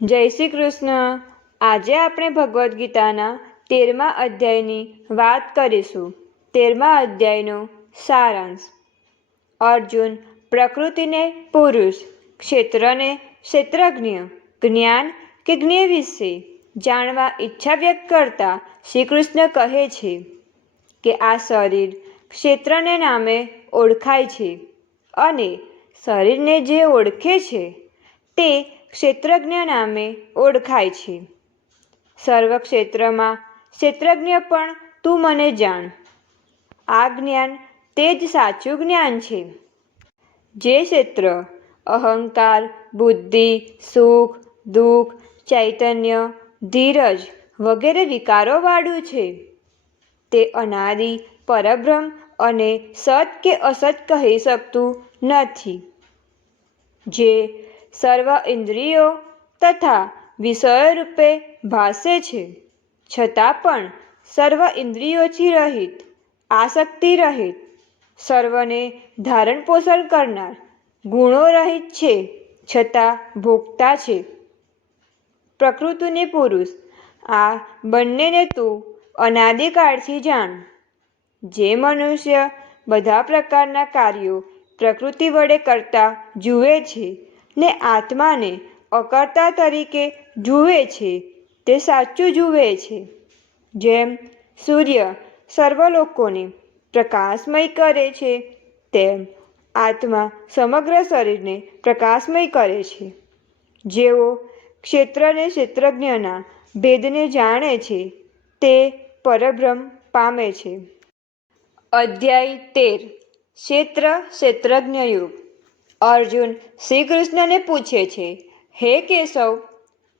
જય શ્રી કૃષ્ણ. આજે આપણે ભગવદ્ ગીતાના 13મા અધ્યાયની વાત કરીશું. 13મા અધ્યાયનો સારાંશ. અર્જુન પ્રકૃતિને પુરુષ, ક્ષેત્રને ક્ષેત્રજ્ઞ, જ્ઞાન કે જ્ઞેય વિશે જાણવા ઈચ્છા વ્યક્ત કરતા શ્રી કૃષ્ણ કહે છે કે આ શરીર ક્ષેત્રને નામે ઓળખાય છે અને શરીરને જે ઓળખે છે તે ક્ષેત્રજ્ઞ નામે ઓળખાય છે. સર્વ ક્ષેત્રમાં ક્ષેત્રજ્ઞ પણ તું મને જાણ. આ જ્ઞાન તે જ સાચું જ્ઞાન છે. જે ક્ષેત્ર અહંકાર, બુદ્ધિ, સુખ, દુઃખ, ચૈતન્ય, ધીરજ વગેરે વિકારોવાળું છે તે અનાદિ પરબ્રહ્મ અને સત કે અસત કહી શકતું નથી. જે સર્વ ઇન્દ્રિયો તથા વિષયો રૂપે ભાસે છે છતાં પણ સર્વ ઇન્દ્રિયોથી રહિત, આસક્તિ રહિત, સર્વને ધારણ પોષણ કરનાર, ગુણો રહિત છે છતાં ભોગતા છે. પ્રકૃતિને પુરુષ, આ બંનેને તું અનાદિકાળથી જાણ. જે મનુષ્ય બધા પ્રકારના કાર્યો પ્રકૃતિ વડે કરતા જુએ છે ને આત્માને અકર્તા તરીકે જુએ છે તે સાચું જુએ છે. જેમ સૂર્ય સર્વલોકોને પ્રકાશમય કરે છે તેમ આત્મા સમગ્ર શરીરને પ્રકાશમય કરે છે. જેઓ ક્ષેત્રને ક્ષેત્રજ્ઞના ભેદને જાણે છે તે પરબ્રહ્મ પામે છે. અધ્યાય 13. ક્ષેત્ર ક્ષેત્રજ્ઞ યોગ. અર્જુન શ્રી કૃષ્ણને પૂછે છે, હે કેશવ,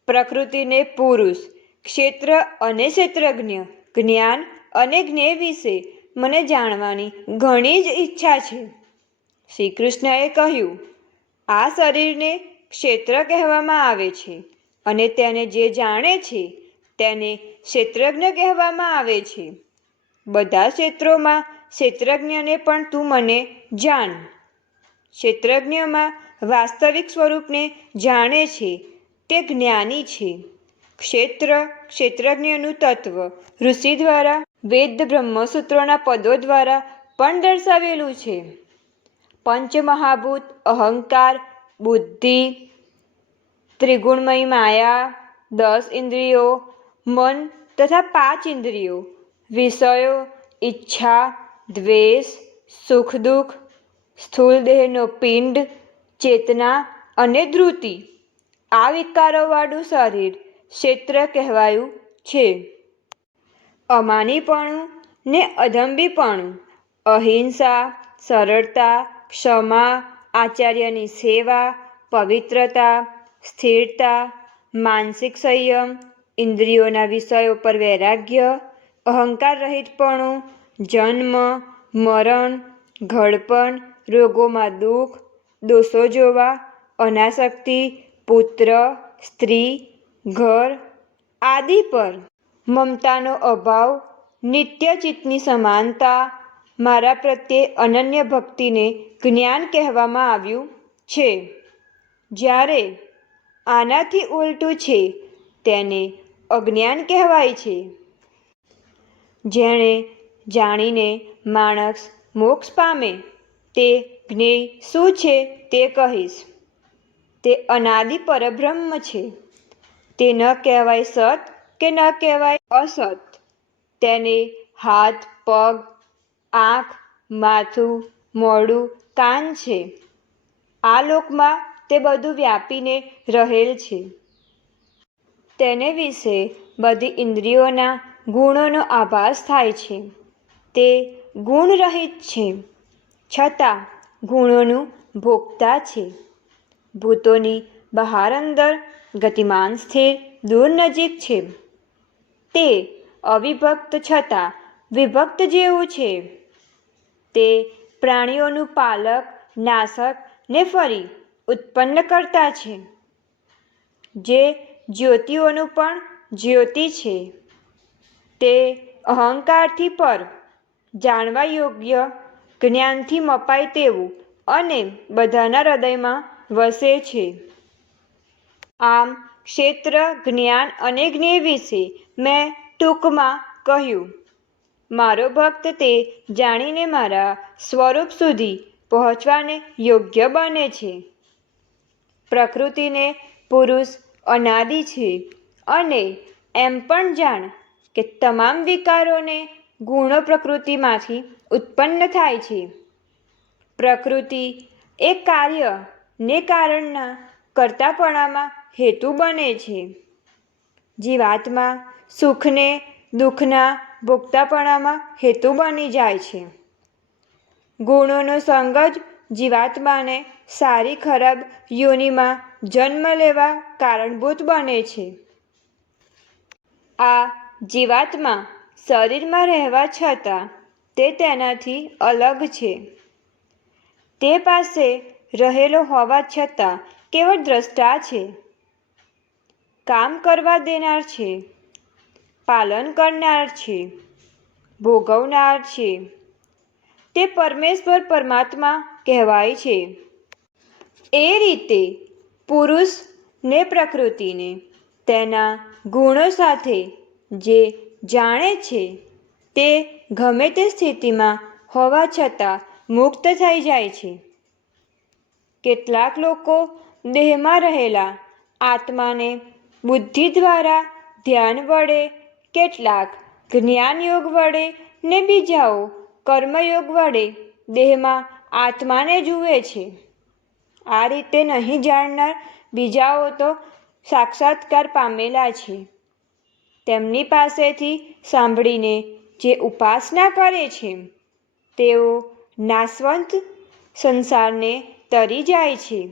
પ્રકૃતિને પુરુષ, ક્ષેત્ર અને ક્ષેત્રજ્ઞ, જ્ઞાન અને જ્ઞેય વિશે મને જાણવાની ઘણી જ ઈચ્છા છે. શ્રી કૃષ્ણએ કહ્યું, આ શરીરને ક્ષેત્ર કહેવામાં આવે છે અને તેને જે જાણે છે તેને ક્ષેત્રજ્ઞ કહેવામાં આવે છે. બધા ક્ષેત્રોમાં ક્ષેત્રજ્ઞને પણ તું મને જાણ. ક્ષેત્રજ્ઞમાં વાસ્તવિક સ્વરૂપને જાણે છે તે જ્ઞાની છે. ક્ષેત્ર ક્ષેત્રજ્ઞનું તત્વ ઋષિ દ્વારા વેદ બ્રહ્મસૂત્રોના પદો દ્વારા પણ દર્શાવેલું છે. પંચમહાભૂત અહંકાર, બુદ્ધિ, ત્રિગુણમય માયા, 10 ઇન્દ્રિયો, મન તથા 5 ઇન્દ્રિયો, વિષયો, ઈચ્છા, દ્વેષ, સુખ દુઃખ, સ્થૂળ દેહનો પિંડ, ચેતના અને ધૃતિ, આ વિકારોવાળું શરીર ક્ષેત્ર કહેવાયું છે. અમાનીપણું ને અદંભીપણું, અહિંસા, સરળતા, ક્ષમા, આચાર્યની સેવા, પવિત્રતા, સ્થિરતા, માનસિક સંયમ, ઇન્દ્રિયોના વિષયો પર વૈરાગ્ય, અહંકાર રહિતપણું, જન્મ, મરણ, ઘડપણ, રોગોમાં દુઃખ, દોષો જોવા, અનાસક્તિ, પુત્ર, સ્ત્રી, ઘર આદિ પર મમતાનો અભાવ, નિત્ય ચિત્તની સમાનતા, મારા પ્રત્યે અનન્ય ભક્તિને જ્ઞાન કહેવામાં આવ્યું છે. જ્યારે આનાથી ઉલટું છે તેને અજ્ઞાન કહેવાય છે. જેણે જાણીને માણસ મોક્ષ પામે તે જ્ઞેય શું છે તે કહીશ. તે અનાદિ પરબ્રહ્મ છે. તે ન કહેવાય સત કે ન કહેવાય અસત. તેને હાથ, પગ, આંખ, માથું, મોઢું, કાન છે. આ લોકમાં તે બધું વ્યાપીને રહેલ છે. તેને વિશે બધી ઇન્દ્રિયોના ગુણોનો આભાસ થાય છે. તે ગુણરહિત છે છતાં ગુણોનું ભોગતા છે. ભૂતોની બહાર અંદર ગતિમાન સ્થિર દૂર નજીક છે. તે અવિભક્ત છતાં વિભક્ત જેવું છે. તે પ્રાણીઓનું પાલક, નાશક ને ફરી ઉત્પન્ન કરતા છે. જે જ્યોતિઓનું પણ જ્યોતિ છે. તે અહંકારથી પર, જાણવા યોગ્ય, જ્ઞાનથી મપાય તેવું અને બધાના હૃદયમાં વસે છે. આમ ક્ષેત્ર, જ્ઞાન અને જ્ઞેય વિશે મેં ટૂંકમાં કહ્યું. મારો ભક્ત તે જાણીને મારા સ્વરૂપ સુધી પહોંચવાને યોગ્ય બને છે. પ્રકૃતિને પુરુષ અનાદિ છે અને એમ પણ જાણ કે તમામ વિકારોને ગુણો પ્રકૃતિમાંથી ઉત્પન્ન થાય છે. પ્રકૃતિ એ કાર્ય ને કારણના કર્તાપણામાં હેતુ બને છે. જીવાત્મા સુખને દુઃખના ભોગતાપણામાં હેતુ બની જાય છે. ગુણોનો સંગ જ જીવાત્માને સારી ખરાબ યોનિમાં જન્મ લેવા કારણભૂત બને છે. આ જીવાત્મા શરીરમાં રહેવા છતાં તે તેનાથી અલગ છે. તે પાસે રહેલો હોવા છતાં કેવળ દ્રષ્ટા છે. કામ કરવા દેનાર છે, પાલન કરનાર છે, ભોગવનાર છે. તે પરમેશ્વર પરમાત્મા કહેવાય છે. એ રીતે પુરુષ ને પ્રકૃતિને તેના ગુણો સાથે જે જાણે છે તે ગમે તે સ્થિતિમાં હોવા છતાં મુક્ત થઈ જાય છે. કેટલાક લોકો દેહમાં રહેલા આત્માને બુદ્ધિ દ્વારા ધ્યાન વડે, કેટલાક જ્ઞાનયોગ વડે ને બીજાઓ કર્મયોગ વડે દેહમાં આત્માને જુએ છે. આ રીતે નહીં જાણનાર બીજાઓ તો સાક્ષાત્કાર પામેલા છે. તેમની પાસેથી સાંભળીને જે ઉપાસના કરે છે તેઓ નાશવંત સંસારને તરી જાય છે.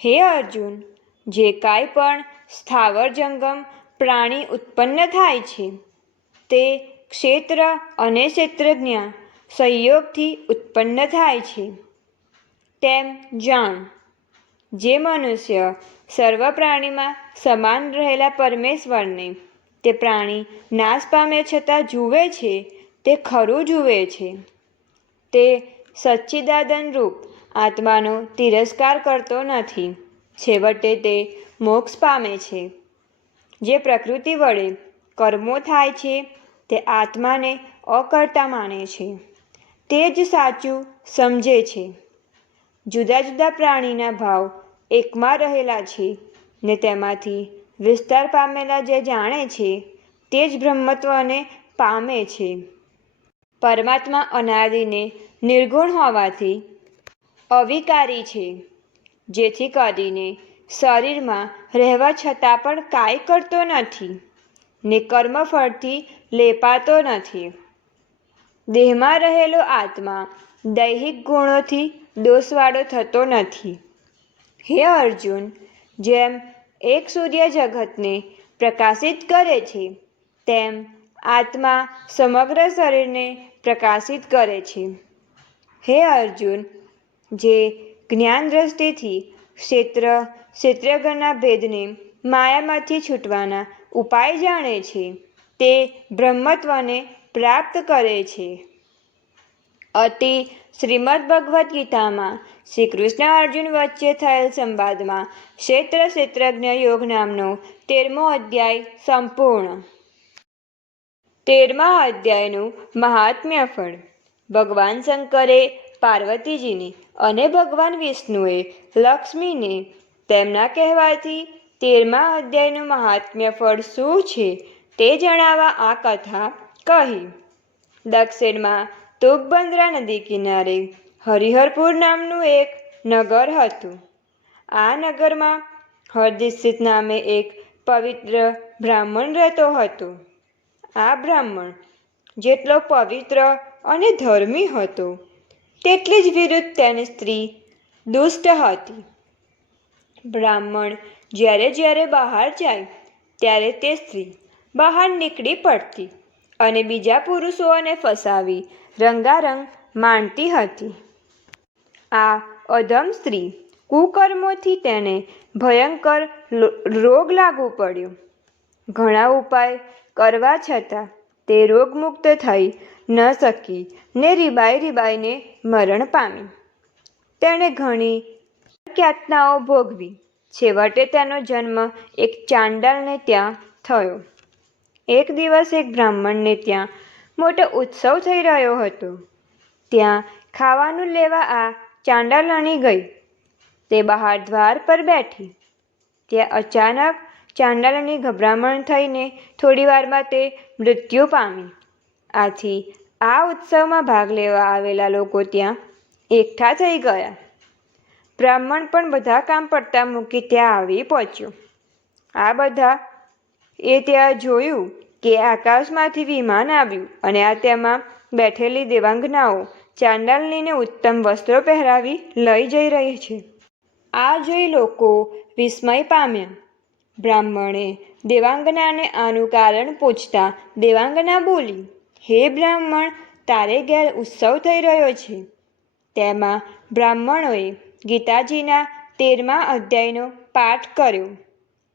હે અર્જુન, જે કાંઈ પણ સ્થાવર જંગમ પ્રાણી ઉત્પન્ન થાય છે તે ક્ષેત્ર અને ક્ષેત્રજ્ઞ સંયોગથી ઉત્પન્ન થાય છે. તેમ જાણ. જે મનુષ્ય સર્વ પ્રાણીમાં સમાન રહેલા પરમેશ્વરને તે પ્રાણી નાશ પામે છતાં જુએ છે તે ખરું જુએ છે. તે સચ્ચિદાનંદ રૂપ આત્માનો તિરસ્કાર કરતો નથી. છેવટે તે મોક્ષ પામે છે. જે પ્રકૃતિ વડે કર્મો થાય છે તે આત્માને અકર્તા માને છે. તે જ સાચું સમજે છે. જુદા જુદા પ્રાણીના ભાવ એકમાં રહેલા છે ને તેમાંથી વિસ્તાર પામેલા જે જાણે છે તે જ બ્રહ્મત્વને પામે છે. પરમાત્મા અનાદિને નિર્ગુણ હોવાથી અવિકારી છે. જેથી કરીને શરીરમાં રહેવા છતાં પણ કાંઈ કરતો નથી ને કર્મફળથી લેપાતો નથી. દેહમાં રહેલો આત્મા દૈહિક ગુણોથી દોષવાળો થતો નથી. હે અર્જુન, જેમ એક સૂર્ય જગતને પ્રકાશિત કરે છે તેમ આત્મા સમગ્ર શરીરને પ્રકાશિત કરે છે. હે અર્જુન, જે જ્ઞાન દ્રષ્ટિથી ક્ષેત્ર ક્ષેત્રજ્ઞના ભેદને માયામાંથી છૂટવાના ઉપાય જાણે છે તે બ્રહ્મત્વને પ્રાપ્ત કરે છે. અતિ શ્રીમદ્ ભગવદ્ ગીતામાં શ્રી કૃષ્ણ અર્જુન વચ્ચે થયેલ સંવાદમાં ક્ષેત્ર ક્ષેત્રજ્ઞ યોગ નામનો 13મો અધ્યાય સંપૂર્ણ. 13મા અધ્યાયનું મહાત્મ્ય ફળ. ભગવાન શંકરે પાર્વતીજીને અને ભગવાન વિષ્ણુએ લક્ષ્મીને તેમના કહેવાથી 13મા અધ્યાયનું મહાત્મ્ય ફળ શું છે તે જણાવવા આ કથા કહી. દક્ષિણમાં તુંગભદ્રા નદી કિનારે હરિહરપુર નામનું એક નગર હતું. આ નગરમાં હરદીક્ષિત નામે એક પવિત્ર બ્રાહ્મણ રહેતો હતો. આ બ્રાહ્મણ જેટલો પવિત્ર અને ધર્મી હતો તેટલી જ વિરુદ્ધ તેની સ્ત્રી દુષ્ટ હતી. બ્રાહ્મણ જ્યારે જ્યારે બહાર જાય ત્યારે તે સ્ત્રી બહાર નીકળી પડતી અને બીજા પુરુષોને ફસાવી રંગારંગ માંડતી હતી. આ અધમ સ્ત્રી કુકર્મોથી તેને ભયંકર રોગ લાગુ પડ્યો. ઘણા ઉપાય કરવા છતાં તે રોગમુક્ત થઈ ન શકી ને રીબાઈને મરણ પામી. તેણે ઘણી યાતનાઓ ભોગવી છેવટે તેનો જન્મ એક ચાંડાલને ત્યાં થયો. એક દિવસ એક બ્રાહ્મણને ત્યાં મોટો ઉત્સવ થઈ રહ્યો હતો. ત્યાં ખાવાનું લેવા આ ચાંડાલણી ગઈ. તે બહાર દ્વાર પર બેઠી. ત્યાં અચાનક ચાંડાલણી ગભરામણ થઈને થોડીવારમાં તે મૃત્યુ પામી. આથી આ ઉત્સવમાં ભાગ લેવા આવેલા લોકો ત્યાં એકઠા થઈ ગયા. બ્રાહ્મણ પણ બધા કામ પડતા મૂકી ત્યાં આવી પહોંચ્યો. આ બધા એ ત્યાં જોયું કે આકાશમાંથી વિમાન આવ્યું અને આ તેમાં બેઠેલી દેવાંગનાઓ ચાંડાલણીને ઉત્તમ વસ્ત્રો પહેરાવી લઈ જઈ રહી છે. આ જોઈ લોકો વિસ્મય પામ્યા. બ્રાહ્મણે દેવાંગનાને આનું કારણ પૂછતા દેવાંગના બોલી, હે બ્રાહ્મણ, તારે ઘેર ઉત્સવ થઈ રહ્યો છે. તેમાં બ્રાહ્મણોએ ગીતાજીના 13મા અધ્યાયનો પાઠ કર્યો.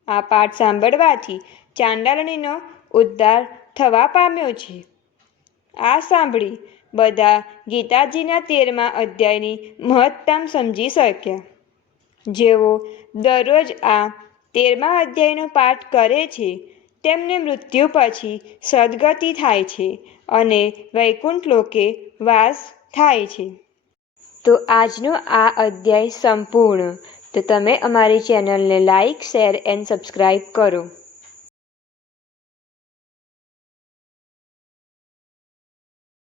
આ પાઠ સાંભળવાથી ચાંડાલણીનો ઉદ્ધાર થવા પામ્યો છે. આ સાંભળી બધા ગીતાજીના 13મા અધ્યાયની મહત્તા સમજી શક્યા. જેઓ દરરોજ આ 13મા અધ્યાયનો પાઠ કરે છે તેમને મૃત્યુ પછી સદ્ગતિ થાય છે અને વૈકુંઠ લોકે વાસ થાય છે. તો આજનો આ અધ્યાય સંપૂર્ણ. તો તમે અમારી ચેનલને લાઇક, શેર એન્ડ સબસ્ક્રાઈબ કરો.